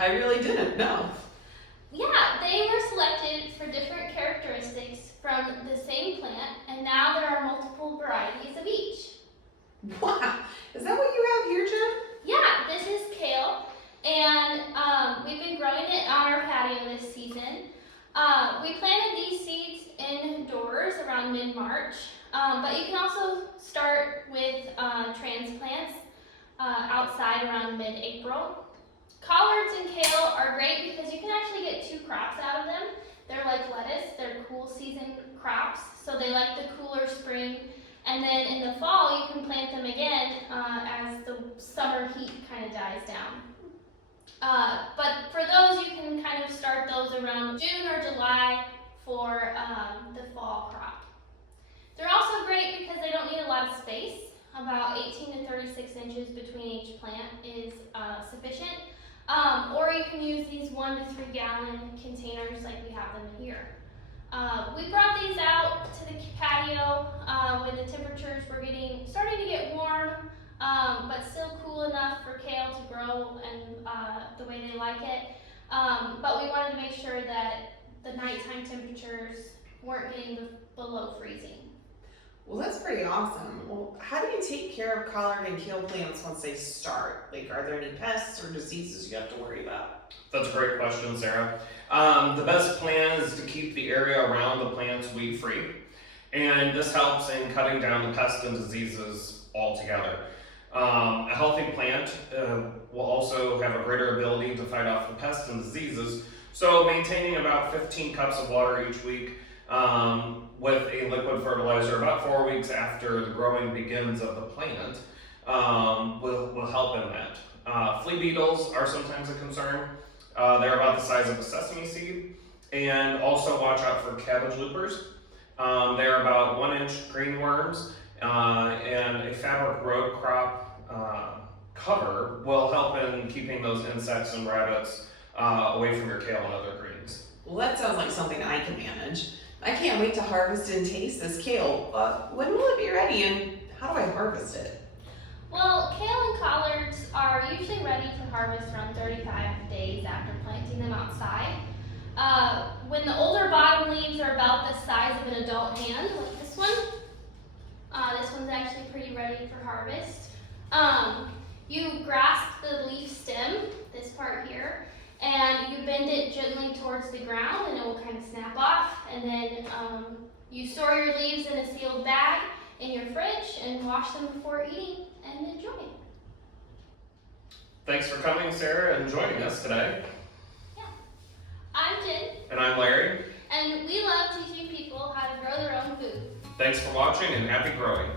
I really didn't know. Yeah, they were selected for different characteristics from the same plant, and now there are multiple varieties of each. Wow, is that what you have here, Jen? Yeah, this is kale, and we've been growing it on our patio this season. We planted these seeds indoors around mid-March, but you can also start with transplants outside around mid-April. Collards and kale are great because you can actually get two crops out of them. They're like lettuce, they're cool season crops, so they like the cooler spring. And then in the fall, you can plant them again as the summer heat kind of dies down. But for those, you can kind of start those around June or July for the fall crop. They're also great because they don't need a lot of space. About 18 to 36 inches between each plant is sufficient. Or you can use these 1 to 3 gallon containers like we have them here. We brought these out to the patio when the temperatures were starting to get warm, but still cool enough for kale to grow and the way they like it. But we wanted to make sure that the nighttime temperatures weren't getting below freezing. Well, that's pretty awesome. Well, how do you take care of collard and kale plants once they start? Like, are there any pests or diseases you have to worry about? That's a great question, Sarah. The best plan is to keep the area around the plants weed-free, and this helps in cutting down the pests and diseases altogether. A healthy plant will also have a greater ability to fight off the pests and diseases, so maintaining about 15 cups of water each week with a liquid fertilizer about 4 weeks after the growing begins of the plant will help in that. Flea beetles are sometimes a concern. They're about the size of a sesame seed. And also watch out for cabbage loopers. They're about 1-inch green worms, and a fabric row crop cover will help in keeping those insects and rabbits away from your kale and other greens. Well, that sounds like something I can manage. I can't wait to harvest and taste this kale. When will it be ready, and how do I harvest it? Well, kale and collards are usually ready to harvest around 35 days after planting them outside. When the older bottom leaves are about the size of an adult hand, like this one, this one's actually pretty ready for harvest. You grasp the leaf stem, this part here, and you bend it gently towards the ground and it will kind of snap off. And then you store your leaves in a sealed bag in your fridge and wash them before eating and enjoying. Thanks for coming, Sarah, and joining us today. Yeah. I'm Jen. And I'm Larry. And we love teaching people how to grow their own food. Thanks for watching, and happy growing.